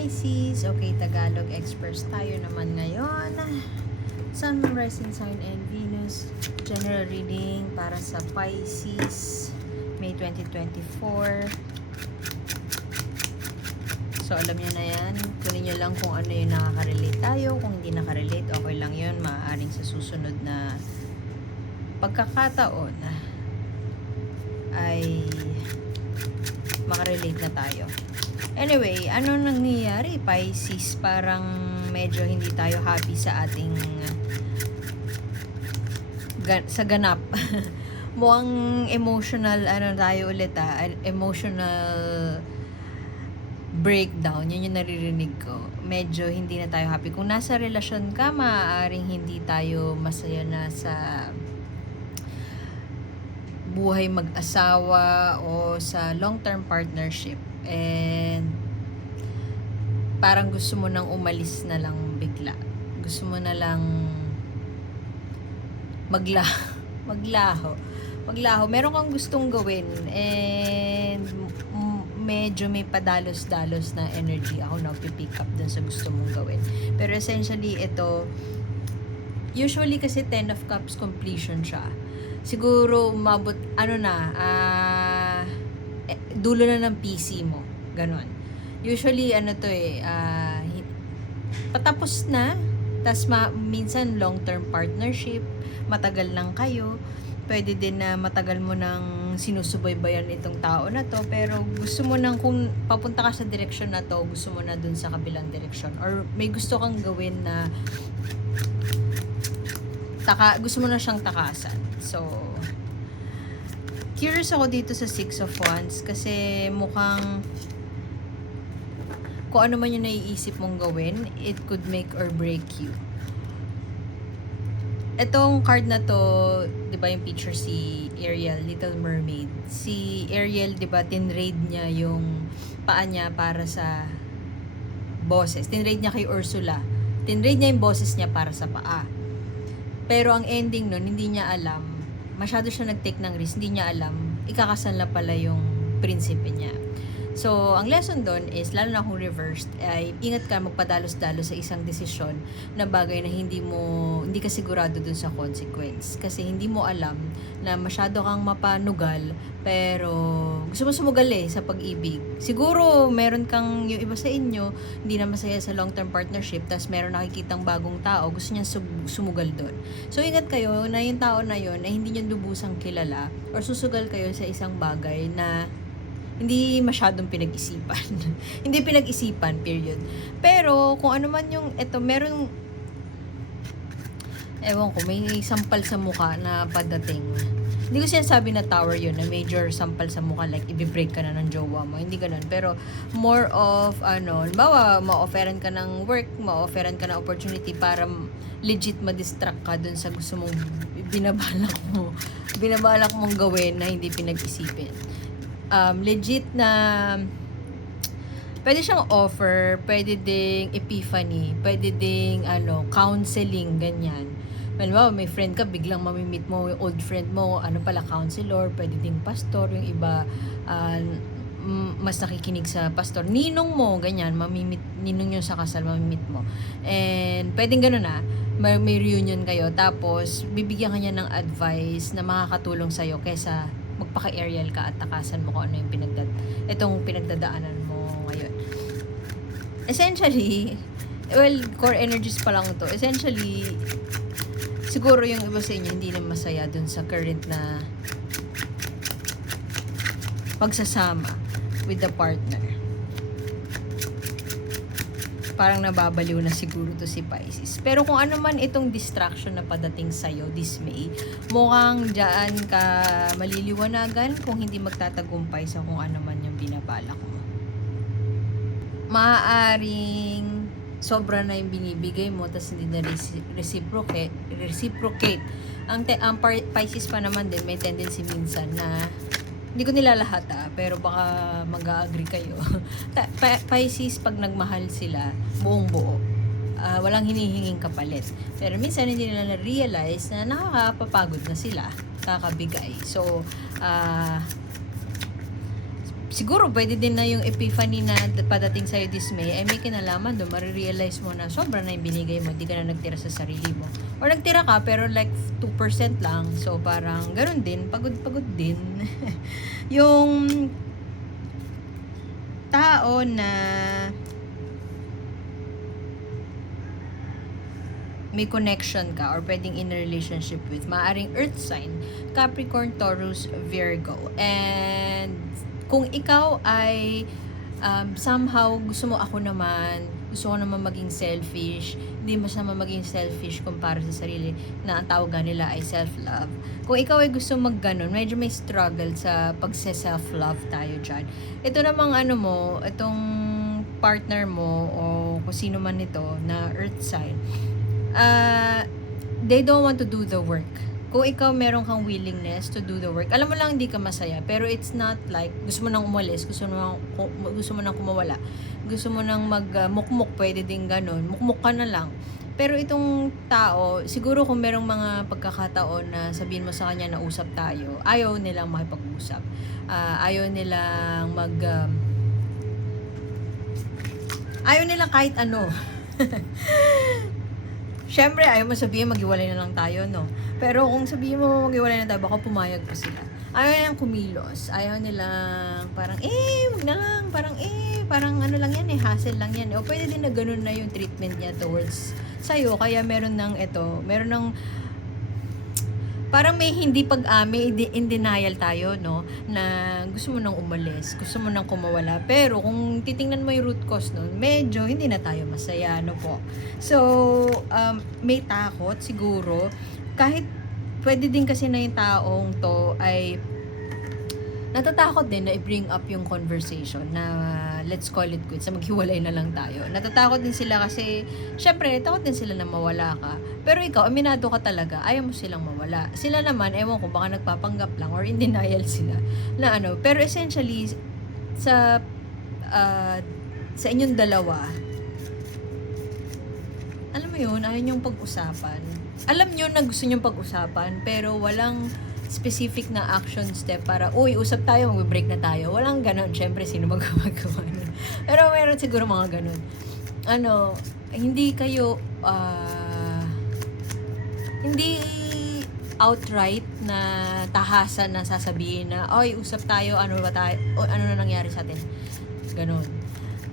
Pisces. Okay, Tagalog experts tayo naman ngayon. Sun, Moon, Rising Sign, and Venus. General reading para sa Pisces, May 2024. So, alam nyo na yan. Kunin nyo lang kung ano yung nakaka-relate tayo. Kung hindi nakarelate, okay lang yun. Maaaring sa susunod na pagkakataon ay makarelate na tayo. Anyway, ano nangyayari, Pisces? Parang medyo hindi tayo happy sa ating sa ganap. Mukhang emotional, ano tayo ulit emotional breakdown. Yun yung naririnig ko. Medyo hindi na tayo happy. Kung nasa relasyon ka, maaaring hindi tayo masaya na sa buhay mag-asawa o sa long-term partnership. And parang gusto mo nang umalis na lang bigla. Gusto mo na lang maglaho. Meron kang gustong gawin and medyo may padalos-dalos na energy. Ako nagpipick up dun sa gusto mong gawin. Pero essentially ito, usually kasi 10 of Cups completion siya. Siguro umabot dulo na ng PC mo, ganon. Usually patapos na, tas minsan long-term partnership, matagal lang kayo, pwede din na matagal mo nang sinusubaybayan itong tao na to, pero gusto mo nang, kung papunta ka sa direksyon na to, gusto mo na dun sa kabilang direksyon, or may gusto kang gawin na gusto mo na siyang takasan. So, curious ako dito sa 6 of Wands kasi mukhang kung ano man yung naiisip mong gawin, it could make or break you. Itong card na to, di ba yung picture si Ariel, Little Mermaid. Si Ariel, di ba, tinraid niya yung paa niya para sa boses. Tinraid niya kay Ursula. Tinraid niya yung boses niya para sa paa. Pero ang ending nun, hindi niya alam. Masyado siya nag-take ng risk. Hindi niya alam. Ikakasal na pala yung prinsipe niya. So, ang lesson doon is, lalo na kung reversed, ay ingat ka magpadalos-dalos sa isang desisyon na bagay na hindi ka sigurado dun sa consequence. Kasi hindi mo alam na masyado kang mapanugal, pero gusto mo sumugal sa pag-ibig. Siguro, meron kang yung iba sa inyo, hindi na masaya sa long-term partnership, tas meron nakikitang bagong tao, gusto niya sumugal doon. So, ingat kayo na yung tao na yun ay hindi niyo lubusang kilala or susugal kayo sa isang bagay na hindi masyadong pinag-isipan. Hindi pinag-isipan, period. Pero, kung ano man yung, ewan ko, may sampal sa mukha na padating. Hindi ko sinasabi na tower yun, na major sampal sa mukha, like, i-break ka na ng jowa mo. Hindi ganun. Pero, more of, halimbawa, ma-offeran ka ng work, ma-offeran ka ng opportunity para legit ma-distract ka dun sa gusto mong binabalak mong gawin na hindi pinag-isipin. Legit na pwede siyang offer, pwede ding epiphany, pwede ding counseling, ganyan. Halimbawa, may friend ka, biglang mamimit mo yung old friend mo, pala counselor, pwede ding pastor, yung iba mas nakikinig sa pastor, ninong mo, ganyan, ninong yung sa kasal, mamimit mo. And pwedeng ganun may reunion kayo, tapos bibigyan kanya ng advice na makakatulong sa'yo kesa magpaka-aerial ka at takasan mo kung ano yung pinagdadaanan mo ngayon. Essentially, core energies pa lang to. Essentially, siguro yung iba sa inyo hindi na masaya dun sa current na pagsasama with the partner. Parang nababaliw na siguro to si Pisces. Pero kung ano man itong distraction na padating sa'yo this May, mukhang dyan ka maliliwanagan kung hindi magtatagumpay sa kung ano man yung binabalak mo. Maaaring sobra na yung binibigay mo tapos hindi na reciprocate. Ang Pisces pa naman din may tendency minsan na hindi ko nilalahat pero baka mag-a-agree kayo. Pisces, pag nagmahal sila, buong buo. Walang hinihinging kapalit. Pero minsan hindi nila na-realize na nakakapapagod na sila, kakabigay. So, siguro pwede din na yung epiphany na padating sa'yo this May ay may kinalaman doon. Marirealize mo na sobra na yung binigay mo, hindi ka na nagtira sa sarili mo. Or nagtira ka pero like 2% lang. So parang ganun din, pagod-pagod din. Yung tao na may connection ka or pwedeng in a relationship with, maaaring earth sign, Capricorn, Taurus, Virgo. And kung ikaw ay somehow gusto mo gusto ko naman maging selfish, hindi masama maging selfish kumpara sa sarili, na ang tawag nila ay self-love. Kung ikaw ay gusto magganon, medyo may struggle sa pagse-self-love tayo dyan. Ito namang itong partner mo o kung sino man ito na earth sign, they don't want to do the work. Kung ikaw meron kang willingness to do the work, alam mo lang hindi ka masaya, pero it's not like gusto mo nang umalis, gusto mo nang kumawala, gusto mo nang magmukmuk, pwede din ganun, mukmuk ka na lang. Pero itong tao, siguro kung merong mga pagkakataon na sabihin mo sa kanya na usap tayo, ayaw nilang makipag-usap, ayaw nilang ayaw nilang kahit ano. Siyempre, ayaw mo sabihin maghiwalay na lang tayo, no? Pero kung sabihin mo maghiwalay na tayo, baka pumayag pa sila. Ayaw nilang kumilos. Ayaw nilang parang, wag na lang. Parang ano lang yan hassle lang yan. O pwede din na ganun na yung treatment niya towards sa'yo. Kaya meron ng parang may hindi in denial tayo, no? Na gusto mo nang umalis, gusto mo nang kumawala. Pero kung titingnan mo yung root cause nun, medyo hindi na tayo masaya, no po? So, may takot siguro. Kahit pwede din kasi na yung taong to ay natatakot din na i-bring up yung conversation na let's call it quits, na maghiwalay na lang tayo. Natatakot din sila kasi, syempre, takot din sila na mawala ka. Pero ikaw, aminado ka talaga, ayaw mo silang mawala. Sila naman, ewan ko, baka nagpapanggap lang or in denial sila na Pero essentially, sa inyong dalawa, alam mo yun, ayaw niyong pag-usapan. Alam niyo na gusto niyong pag-usapan, pero walang specific na action step para, usap tayo, mag-break na tayo. Walang ganon. Siyempre, sino magagawa nun? Pero meron siguro mga ganon. Hindi kayo, hindi outright na tahasan na sasabihin na, usap tayo, ano na nangyari sa atin. Ganon.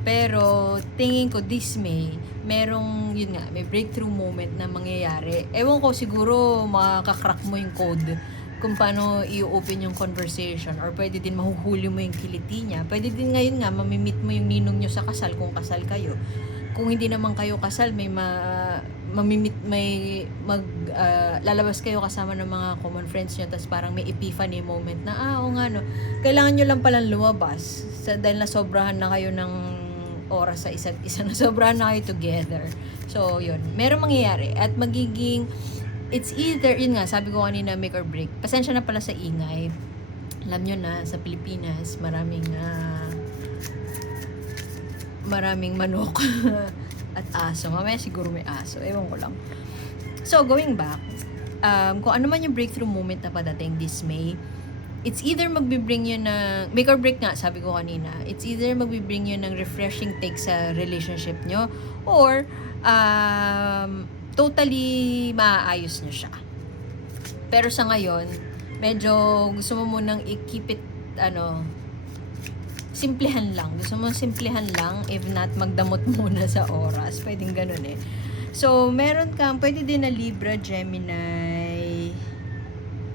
Pero, tingin ko, this May, may breakthrough moment na mangyayari. Ewan ko, siguro, makakakrack mo yung code kung paano i-open yung conversation, or pwede din mahuhuli mo yung kiliti niya. Pwede din ngayon nga mamimit mo yung ninong nyo sa kasal kung kasal kayo. Kung hindi naman kayo kasal, lalabas kayo kasama ng mga common friends nyo, tapos parang may epiphany moment na kailangan nyo lang palang lumabas dahil nasobrahan na kayo ng oras sa isa't isa, nasobrahan na kayo together. So yun, merong mangyayari at magiging it's either, yun nga, sabi ko kanina, make or break. Pasensya na pala sa ingay. Alam nyo na, sa Pilipinas, maraming manok at aso. Mamaya siguro may aso. Ewan ko lang. So, going back, kung ano man yung breakthrough moment na padating this May, it's either magbibring yun na, make or break nga, sabi ko kanina, it's either magbibring yun ng refreshing take sa relationship nyo, or, totally maaayos nyo siya. Pero sa ngayon, medyo gusto mo munang i-keep it, simplihan lang. Gusto mo simplihan lang, if not, magdamot muna sa oras. Pwedeng ganun eh. So, meron kang, pwede din na Libra, Gemini,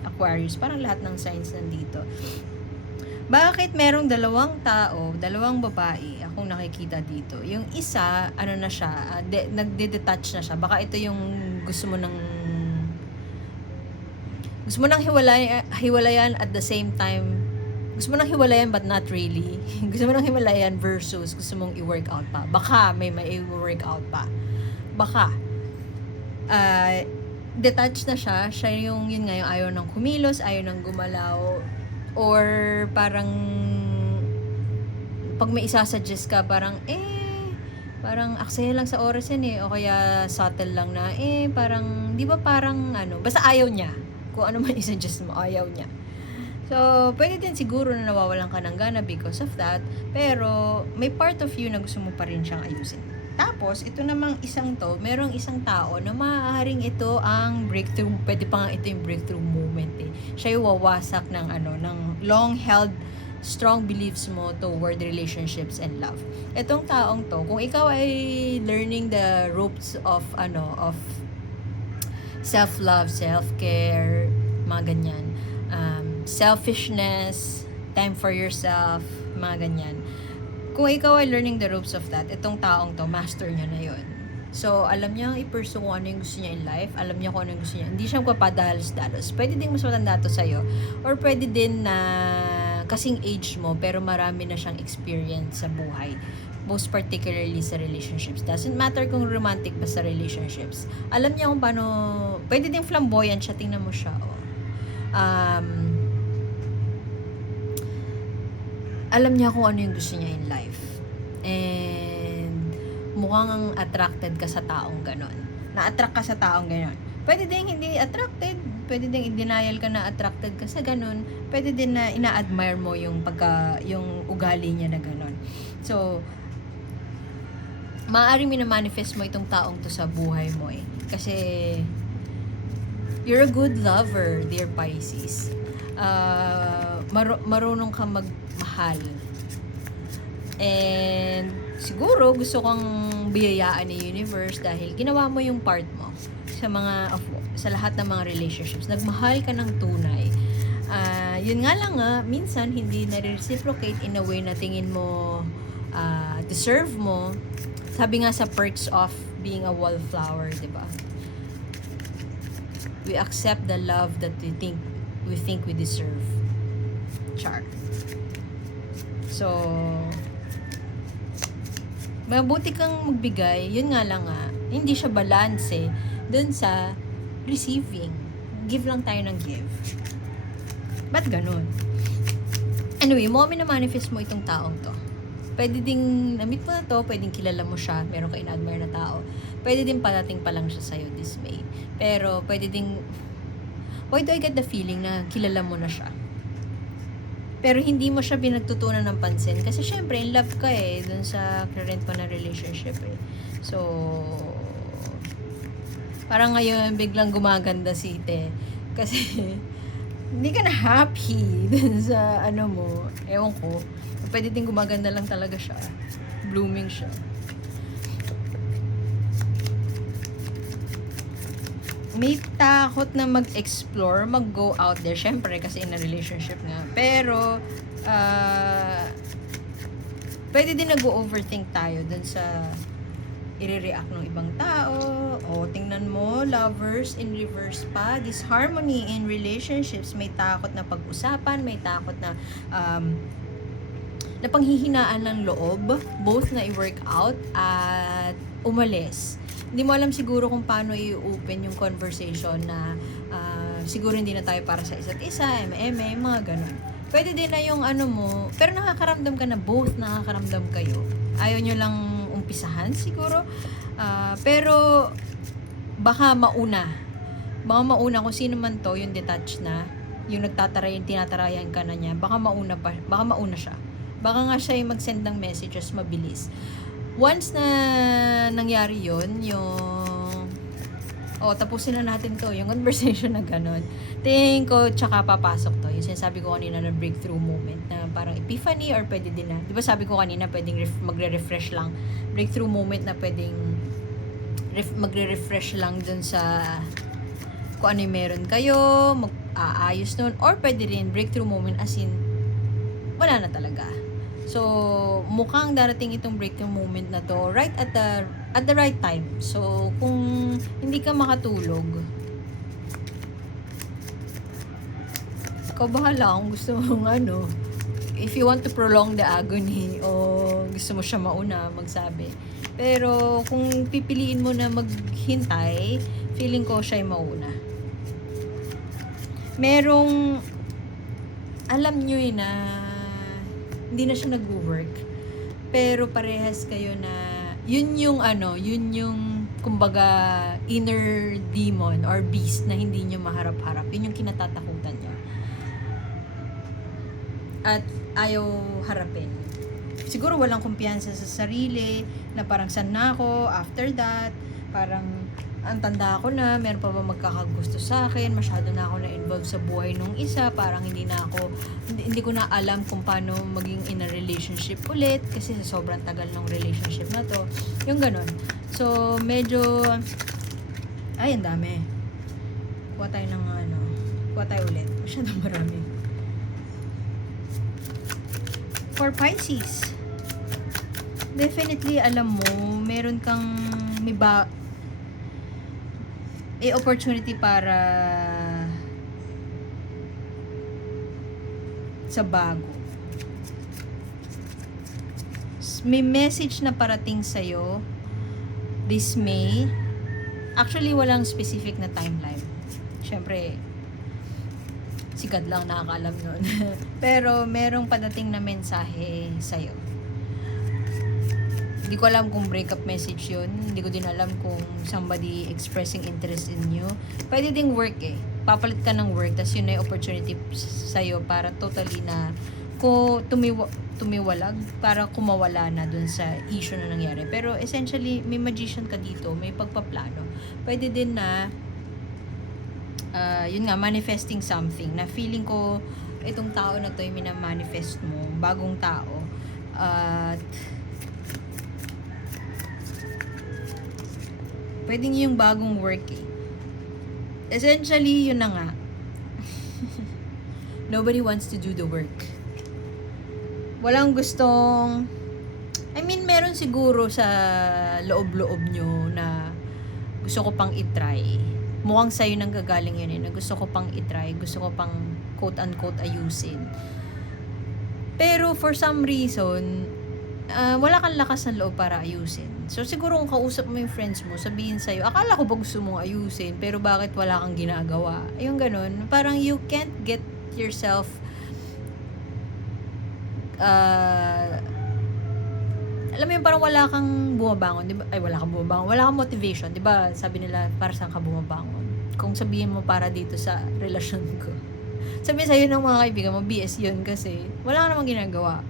Aquarius. Parang lahat ng signs nandito. Bakit merong dalawang babae akong nakikita dito? Yung isa, na siya, nagde-detach na siya. Baka ito yung gusto mo nang hiwalayan at the same time, gusto mo nang hiwalayan but not really. Gusto mo nang hiwalayan versus gusto mong i-work out pa. Baka may i-work out pa. Baka. Detached na siya. Siya yung, yun nga, yung ayaw ng kumilos, ayaw ng gumalaw. Or parang pag may isasuggest ka, parang aksaya lang sa oras yan eh. O kaya subtle lang na parang, di ba parang basta ayaw niya. Kung ano man isuggest mo, ayaw niya. So So, pwede din siguro na nawawalan ka ng gana because of that, pero may part of you na gusto mo pa rin siyang ayusin. Tapos, ito namang isang to, merong isang tao na maaaring ito ang breakthrough, pwede pa nga ito yung breakthrough moment eh. Siya yung wawasak ng ng long-held strong beliefs mo toward relationships and love. Itong taong to, kung ikaw ay learning the ropes of self-love, self-care, mga ganyan, selfishness, time for yourself, mga ganyan. Kung ikaw ay learning the ropes of that, itong taong to, master niya na yon. So, alam niya i-pursue kung ano yung gusto niya in life, alam niya kung ano yung gusto niya. Hindi siya magpapadalos-dalos. Pwede din mas matanda to sa'yo, or pwede din na kasing age mo, pero marami na siyang experience sa buhay. Most particularly sa relationships. Doesn't matter kung romantic ba sa relationships. Alam niya kung paano, pwede din flamboyant siya, tingnan mo siya. Oh. Alam niya kung ano yung gusto niya in life. And mukhang attracted ka sa taong ganon. Na-attract ka sa taong ganon. Pwede din hindi attracted. Pwede din in-denial ka na attracted ka sa ganon. Pwede din na ina-admire mo yung ugali niya na ganon. So, maaaring minamanifest mo itong taong to sa buhay mo eh. Kasi, you're a good lover, dear Pisces. Marunong ka magmahal. And siguro gusto kang biyayaan ni universe dahil ginawa mo yung part mo sa lahat ng mga relationships. Nagmahal ka ng tunay. Yun nga lang minsan hindi na-reciprocate in a way na tingin mo deserve mo. Sabi nga sa perks of being a wallflower, di ba? We accept the love that we think we deserve. Char. So, mabuti kang magbigay. Yun nga lang hindi siya balance dun sa receiving. Give lang tayo ng give. Ba't ganun? Anyway, na-manifest mo itong taong to. Pwede ding na-meet mo na to, pwedeng kilala mo siya, meron ka in-admire na tao. Pwede din parating pa lang siya sa'yo this May. Pero pwede ding, why do I get the feeling na kilala mo na siya? Pero hindi mo siya pinagtutunan ng pansin. Kasi syempre, in love ka dun sa current pa na relationship So, parang ngayon, biglang gumaganda si Ite. Kasi, hindi ka na happy dun sa mo. Ewan ko. Pwede din gumaganda lang talaga siya. Blooming siya. May takot na mag-explore, mag-go out there. Syempre, kasi in a relationship nga. Pero, pwede din nag-overthink tayo dun sa i-react ng ibang tao. O, tingnan mo, lovers in reverse pa. Disharmony in relationships. May takot na pag-usapan, may takot na na panghihinaan ng loob, both na i-work out at umalis. Hindi mo alam siguro kung paano i-open yung conversation na siguro hindi na tayo para sa isa't isa, mga ganun. Pwede din na yung mo, pero nakakaramdam ka na both nakakaramdam kayo. Ayaw nyo lang umpisahan siguro. Pero baka mauna. Baka mauna kung sino man to, yung detached na, yung tinatarayan ka na niya, baka mauna siya. Baka nga siya yung mag-send ng messages mabilis. Once na nangyari yun, tapusin na natin to, yung conversation na ganun. Tingin ko, tsaka papasok to. Yung sinasabi ko kanina na breakthrough moment, na parang epiphany or pwede din na. Di ba sabi ko kanina, pwedeng magre-refresh lang. Breakthrough moment na pwedeng magre-refresh lang dun sa kung ano yung meron kayo, mag-aayos nun. Or pwede rin breakthrough moment as in, wala na talaga. So, mukhang darating itong breakthrough moment na to right at the right time. So, kung hindi ka makatulog, ikaw bahala kung gusto mong if you want to prolong the agony o gusto mo siya mauna, magsabi. Pero, kung pipiliin mo na maghintay, feeling ko siya yung mauna. Merong, alam nyo na hindi na siya nag-work. Pero parehas kayo na yun yung kumbaga inner demon or beast na hindi nyo maharap-harap. Yun yung kinatatakutan niya. at ayaw harapin. Siguro walang kumpiyansa sa sarili, na parang saan na ako, after that, parang ang tanda ko na, meron pa ba magkakagusto sa akin, masyado na ako na-involve sa buhay nung isa, parang hindi ko na alam kung paano maging in a relationship ulit, kasi sa sobrang tagal ng relationship na to, yung ganun. So, medyo, ay, ang dami. Kuha tayo ulit, masyadong marami. For Pisces, definitely alam mo, meron kang opportunity para sa bago. May message na parating sa'yo this May. Actually, walang specific na timeline. Siyempre, si God lang nakakaalam nun. Pero merong padating na mensahe sa'yo. Hindi ko alam kung breakup message yun. Hindi ko din alam kung somebody expressing interest in you. Pwede ding work eh. Papalit ka ng work, tas yun na yung opportunity sa'yo para totally na tumiwalag, para kumawala na dun sa issue na nangyari. Pero essentially, may magician ka dito, may pagpaplano. Pwede din na yun nga, manifesting something na feeling ko itong tao na to yung minamanifest mo, bagong tao, at pwedeng yung bagong work eh. Essentially, yun na nga. Nobody wants to do the work. Walang gustong, meron siguro sa loob-loob nyo na gusto ko pang itry. Mukhang sa'yo nang gagaling yun eh, na gusto ko pang itry, gusto ko pang quote-unquote ayusin. Pero for some reason, wala kang lakas ng loob para ayusin. So siguro kung kausap mo yung friends mo, sabihin sa'yo, akala ko ba gusto mong ayusin, pero bakit wala kang ginagawa? Yung ganun, parang you can't get yourself alam mo yun, parang wala kang bumabangon, di ba? Ay, wala kang bumabangon, wala kang motivation, di ba? Sabi nila, para saan ka bumabangon? Kung sabihin mo para dito sa relasyon ko, sabihin sa'yo ng mga kaibigan mo, BS yun kasi wala ka namang ginagawa.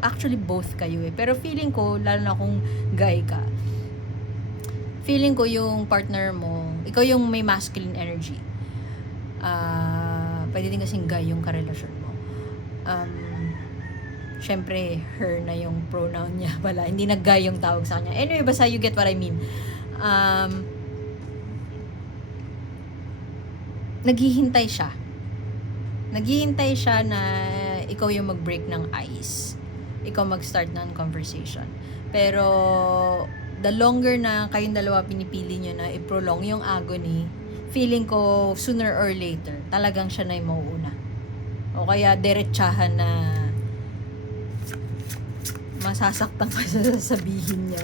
Actually, both kayo eh. Pero feeling ko, lalo na kung guy ka, feeling ko yung partner mo, ikaw yung may masculine energy. Pwede din kasing guy yung karelasyon mo. Syempre, her na yung pronoun niya pala. Hindi na guy yung tawag sa kanya. Anyway, basta you get what I mean. Naghihintay siya. Naghihintay siya na ikaw yung mag-break ng ice. Ikaw mag-start ng conversation. Pero, the longer na kayong dalawa pinipili nyo na i-prolong yung agony, feeling ko, sooner or later, talagang siya na yung mauuna. O kaya, diretsahan na masasaktan ka sa sasabihin niya.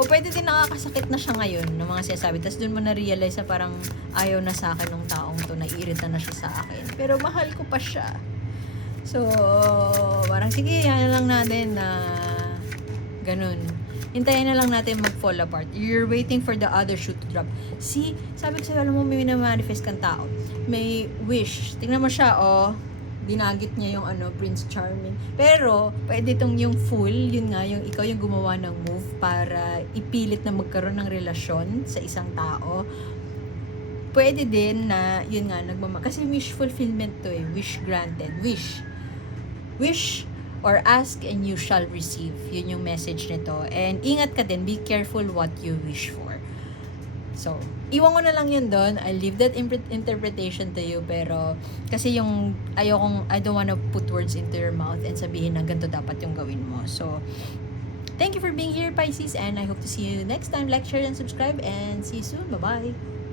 O pwede din nakakasakit na siya ngayon ng mga sinasabi. Tapos dun mo na-realize na parang ayaw na sa akin ng taong to, naiirita na siya sa akin. Pero mahal ko pa siya. So, parang sige, yan lang natin na ganun. Hintayin na lang natin mag-fall apart. You're waiting for the other shoe to drop. See, sabi ko sa'yo, alam mo, may na-manifest kang tao. May wish. Tingnan mo siya, dinagit niya yung Prince Charming. Pero, pwede itong yung fool, yun nga, yung ikaw yung gumawa ng move para ipilit na magkaroon ng relasyon sa isang tao. Pwede din na, yun nga, kasi wish fulfillment to eh. Wish granted. Wish or ask and you shall receive. Yun yung message nito. And ingat ka din, be careful what you wish for. So, iwan ko na lang yun doon. I'll leave that interpretation to you. Pero, kasi yung, I don't wanna put words into your mouth and sabihin na ganito dapat yung gawin mo. So, thank you for being here, Pisces. And I hope to see you next time. Like, share, and subscribe. And see you soon. Bye-bye.